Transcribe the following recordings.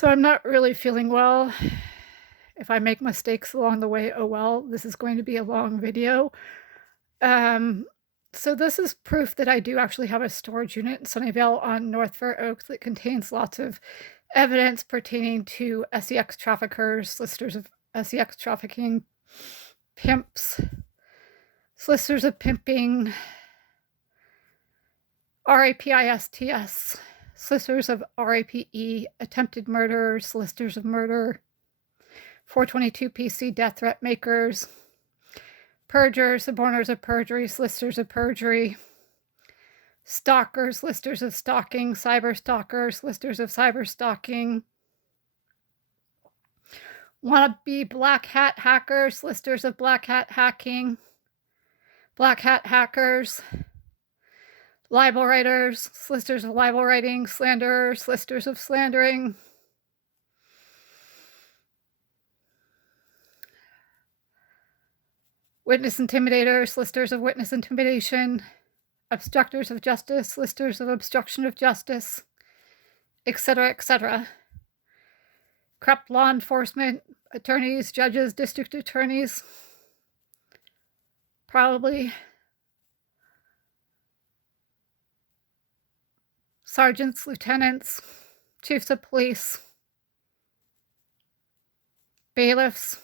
So I'm not really feeling well. If I make mistakes along the way, oh well, this is going to be a long video. Um, so this is proof that I do actually have a storage unit in Sunnyvale on North Fair Oaks that contains lots of evidence pertaining to sex traffickers, solicitors of sex trafficking, pimps, solicitors of pimping, RAPISTS, solicitors of RAPE, attempted murder, solicitors of murder, 422 PC death threat makers, perjurers, suborners of perjury, solicitors of perjury, stalkers, listers of stalking, cyber stalkers, listers of cyber stalking, wannabe black hat hackers, listers of black hat hacking, black hat hackers, libel writers, listers of libel writing, slanderers, listers of slandering, witness intimidators, listers of witness intimidation, obstructors of justice, listers of obstruction of justice, etc., etc. Corrupt law enforcement, attorneys, judges, district attorneys, probably sergeants, lieutenants, chiefs of police, bailiffs.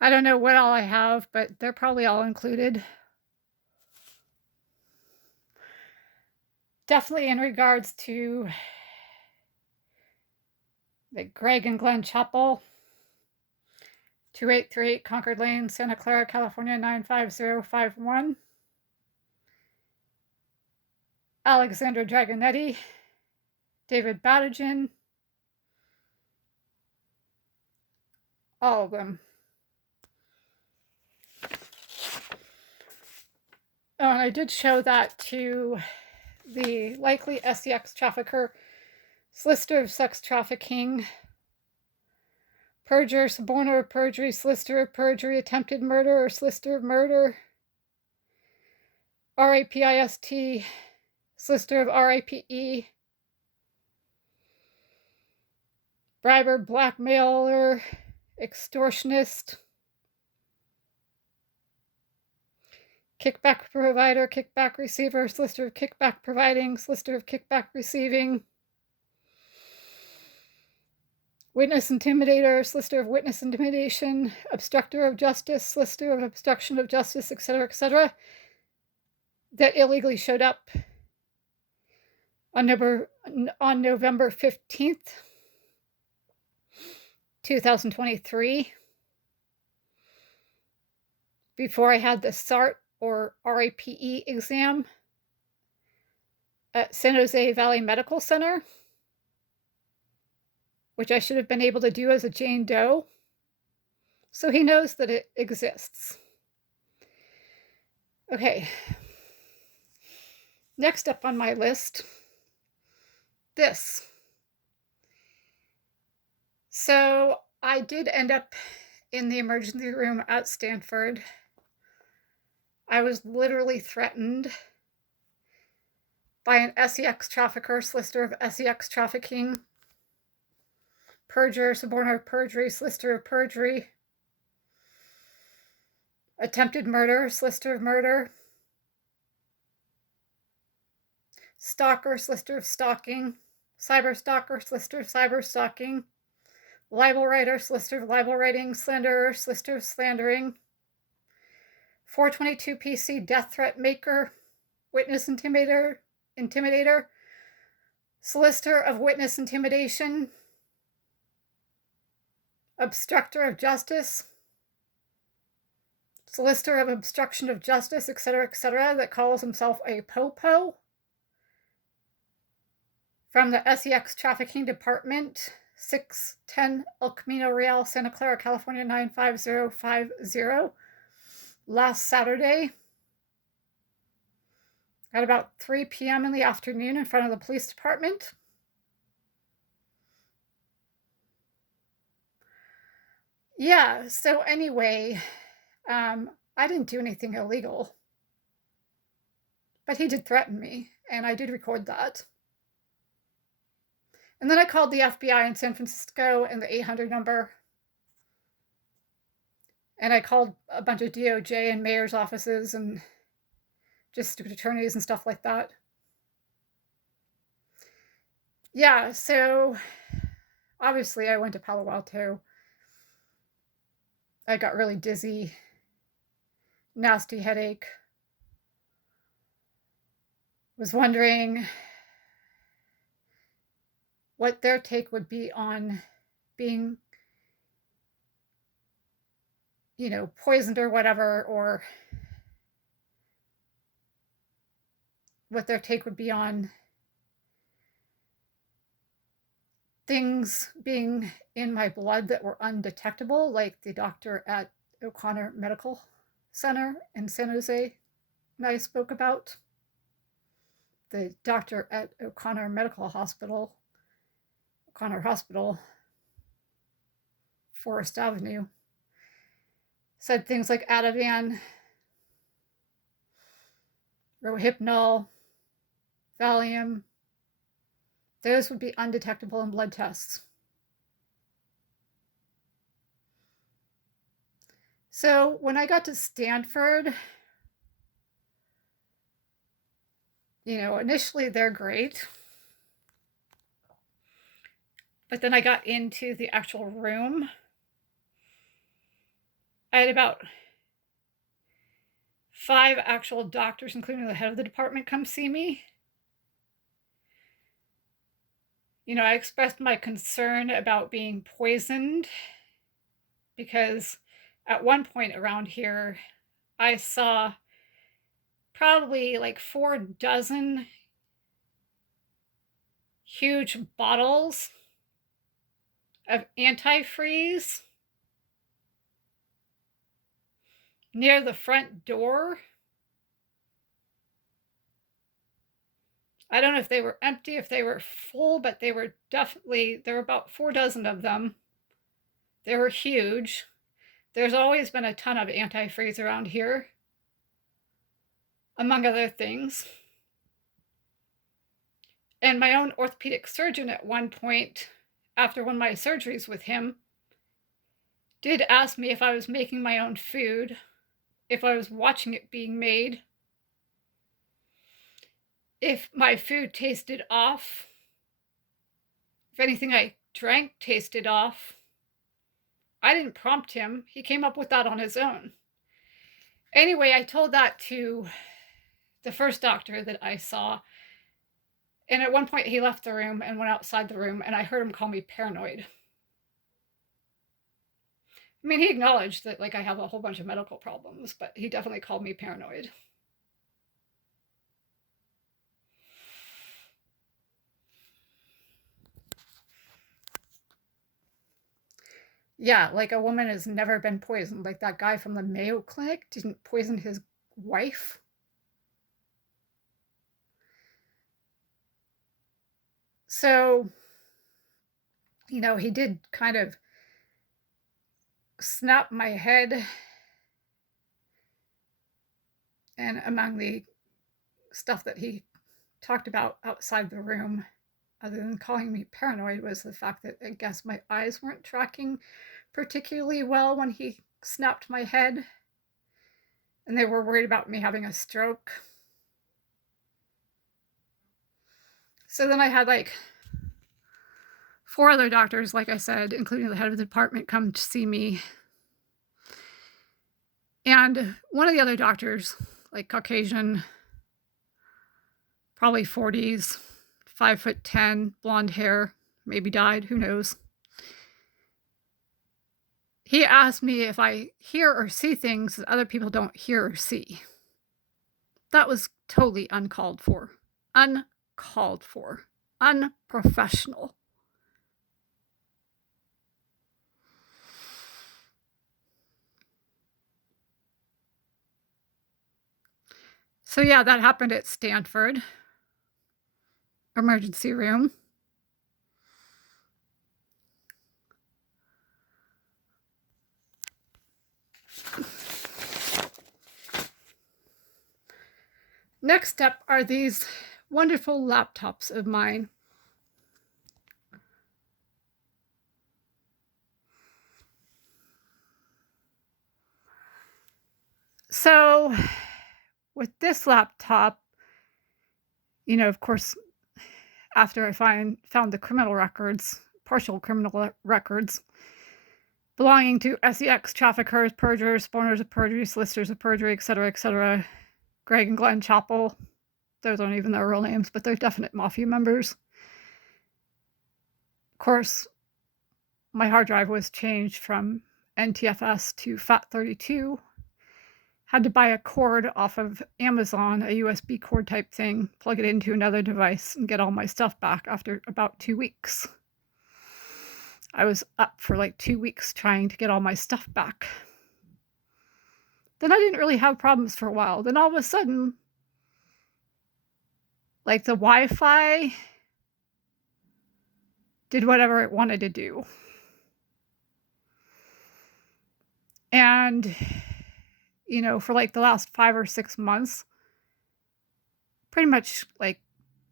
I don't know what all I have, but they're probably all included. Definitely in regards to the Greg and Glenn Chapel, 2838 Concord Lane, Santa Clara, California, 95051. Alexandra Dragonetti, David Badigan, all of them. Oh, and I did show that to the likely sex trafficker, solicitor of sex trafficking, perjurer, suborner of perjury, solicitor of perjury, attempted murder or solicitor of murder, RAPIST, solicitor of RAPE, briber, blackmailer, extortionist, kickback provider, kickback receiver, solicitor of kickback providing, solicitor of kickback receiving, witness intimidator, solicitor of witness intimidation, obstructor of justice, solicitor of obstruction of justice, etc., etc., that illegally showed up on November 15th, 2023, before I had the SART or RAPE exam at San Jose Valley Medical Center, which I should have been able to do as a Jane Doe. So he knows that it exists. Okay. Next up on my list, this. So I did end up in the emergency room at Stanford. I was literally threatened by an sex trafficker, solicitor of sex trafficking, perjurer, suborner of perjury, solicitor of perjury, attempted murder, solicitor of murder, stalker, solicitor of stalking, cyber stalker, solicitor of cyber stalking, libel writer, solicitor of libel writing, slanderer, solicitor of slandering, 422 PC death threat maker, witness intimidator, solicitor of witness intimidation, obstructor of justice, solicitor of obstruction of justice, etc., etc., that calls himself a popo, from the sex trafficking department, 610 El Camino Real, Santa Clara, California, 95050, last Saturday at about 3 p.m. in the afternoon in front of the police department. Yeah, so anyway, I didn't do anything illegal, but he did threaten me, and I did record that. And then I called the FBI in San Francisco and the 800 number. And I called a bunch of DOJ and mayor's offices and district attorneys and stuff like that. Yeah, so obviously I went to Palo Alto. I got really dizzy, nasty headache. Was wondering what their take would be on being, poisoned or whatever, or what their take would be on things being in my blood that were undetectable, like the doctor at O'Connor Medical Center in San Jose and I spoke about. The doctor at O'Connor Hospital, Forest Avenue, said things like Ativan, Rohypnol, Valium, those would be undetectable in blood tests. So when I got to Stanford, initially they're great. But then I got into the actual room. I had about 5 actual doctors, including the head of the department, come see me. I expressed my concern about being poisoned because at one point around here, I saw probably like 4 dozen huge bottles of antifreeze near the front door. I don't know if they were empty, if they were full, but there were about 4 dozen of them. They were huge. There's always been a ton of antifreeze around here, among other things. And my own orthopedic surgeon at one point, after one of my surgeries with him, did ask me if I was making my own food, if I was watching it being made, if my food tasted off, if anything I drank tasted off. I didn't prompt him. He came up with that on his own. Anyway, I told that to the first doctor that I saw. And at one point he left the room and went outside the room, and I heard him call me paranoid. I mean, he acknowledged that I have a whole bunch of medical problems, but he definitely called me paranoid. Yeah, a woman has never been poisoned. Like that guy from the Mayo Clinic didn't poison his wife. So, he did kind of snap my head. And among the stuff that he talked about outside the room, other than calling me paranoid, was the fact that I guess my eyes weren't tracking particularly well when he snapped my head. And they were worried about me having a stroke. So then I had 4 other doctors, like I said, including the head of the department, come to see me. And one of the other doctors, Caucasian, probably 40s, 5'10", blonde hair, maybe dyed, who knows. He asked me if I hear or see things that other people don't hear or see. That was totally uncalled for. Unprofessional. So yeah, that happened at Stanford emergency room. Next up are these wonderful laptops of mine. So with this laptop, of course, after I found the criminal records, partial criminal records belonging to sex traffickers, perjurers, spawners of perjury, solicitors of perjury, etc., Greg and Glenn Chappell. Those aren't even their real names, but they're definite mafia members. Of course, my hard drive was changed from NTFS to FAT32. Had to buy a cord off of Amazon, a USB cord type thing, plug it into another device, and get all my stuff back after about 2 weeks. I was up for like 2 weeks trying to get all my stuff back. Then I didn't really have problems for a while. Then all of a sudden, like the Wi-Fi did whatever it wanted to do. And, for like the last 5 or 6 months, pretty much like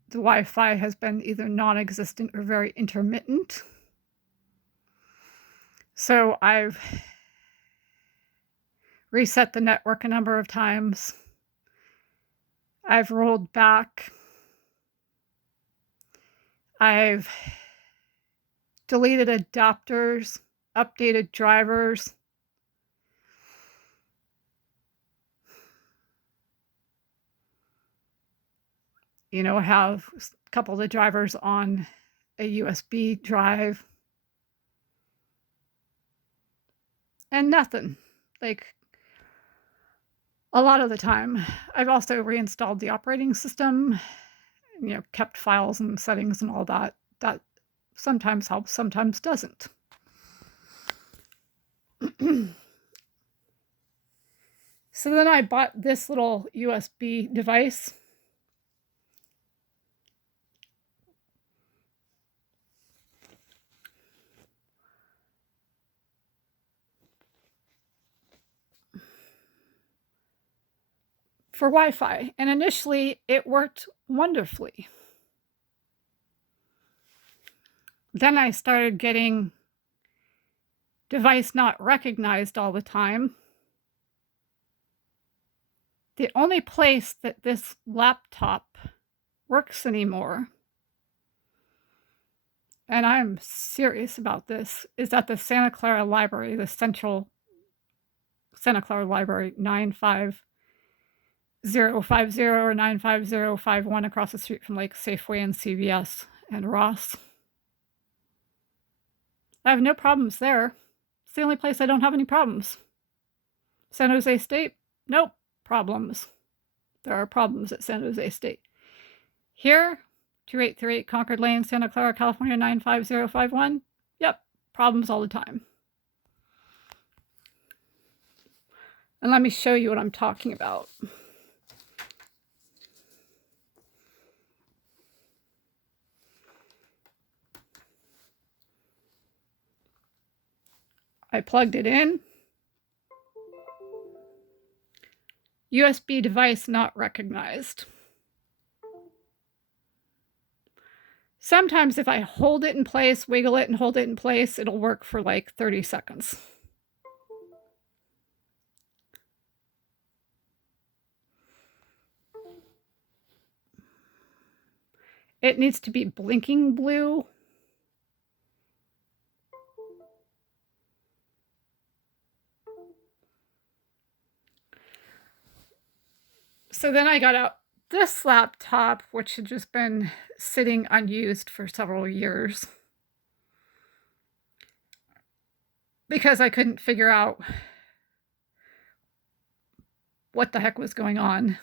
the Wi-Fi has been either non-existent or very intermittent. So I've reset the network a number of times. I've rolled back. I've deleted adapters, updated drivers. I have a couple of the drivers on a USB drive. And nothing. Like, a lot of the time. I've also reinstalled the operating system, kept files and settings and all that. That sometimes helps, sometimes doesn't. So then I bought this little USB device. For Wi-Fi, and initially it worked wonderfully. Then I started getting device not recognized all the time. The only place that this laptop works anymore, and I'm serious about this, is at the Santa Clara Library, the central Santa Clara Library, 95050 or 95051 across the street from like Safeway and CVS and Ross. I have no problems there. It's the only place I don't have any problems. San Jose State, nope, problems. There are problems at San Jose State. Here, 2838 Concord Lane, Santa Clara, California, 95051, yep, problems all the time. And let me show you what I'm talking about. I plugged it in. USB device not recognized. Sometimes if I hold it in place, wiggle it and hold it in place, it'll work for like 30 seconds. It needs to be blinking blue. So then I got out this laptop, which had just been sitting unused for several years because I couldn't figure out what the heck was going on.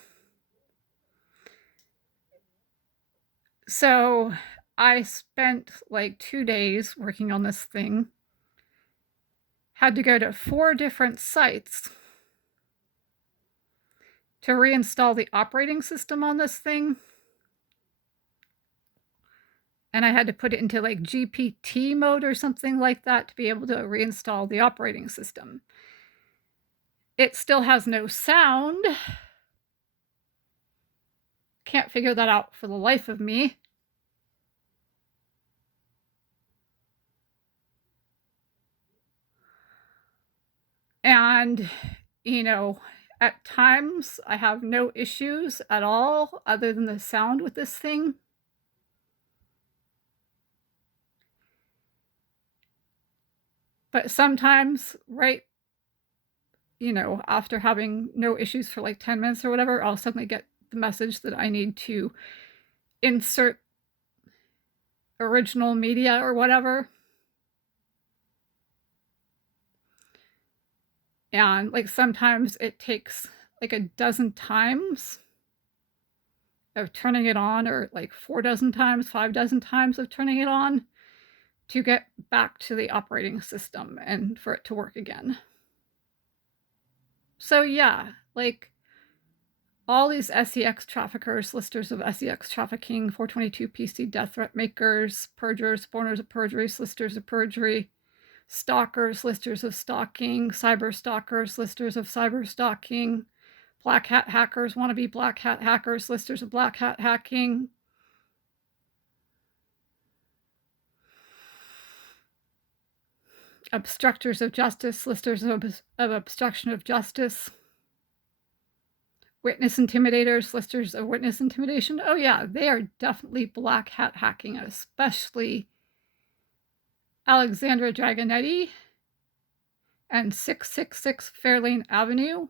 So I spent like 2 days working on this thing, had to go to 4 different sites to reinstall the operating system on this thing. And I had to put it into like GPT mode or something like that to be able to reinstall the operating system. It still has no sound. Can't figure that out for the life of me. And, At times, I have no issues at all other than the sound with this thing. But sometimes, right, after having no issues for like 10 minutes or whatever, I'll suddenly get the message that I need to insert original media or whatever. And like sometimes it takes like a dozen times of turning it on, or like 4 dozen times, 5 dozen times of turning it on to get back to the operating system and for it to work again. So yeah, like all these SEX traffickers, listers of SEX trafficking, 422 PC death threat makers, perjurers, spawners of perjury, listers of perjury, stalkers, listers of stalking, cyber stalkers, listers of cyber stalking, black hat hackers, wannabe black hat hackers, listers of black hat hacking, obstructors of justice, listers of obstruction of justice, witness intimidators, listers of witness intimidation. Oh yeah, they are definitely black hat hacking, especially Alexandra Dragonetti and 666 Fairlane Avenue.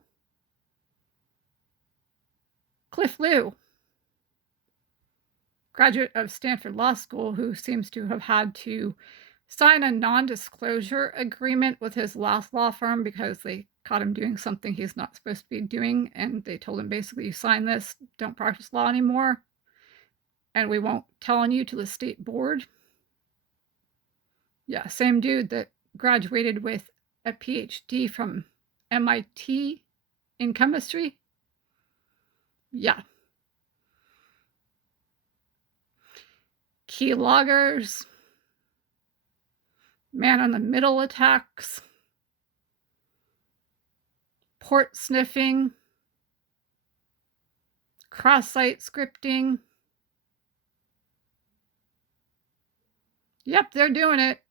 Cliff Liu, graduate of Stanford Law School, who seems to have had to sign a non-disclosure agreement with his last law firm because they caught him doing something he's not supposed to be doing, and they told him basically, you sign this, don't practice law anymore, and we won't tell on you to the state board. Yeah, same dude that graduated with a PhD from MIT in chemistry. Yeah. Key loggers, man on the middle attacks, port sniffing, cross-site scripting. Yep, they're doing it,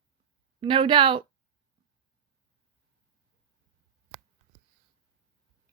no doubt.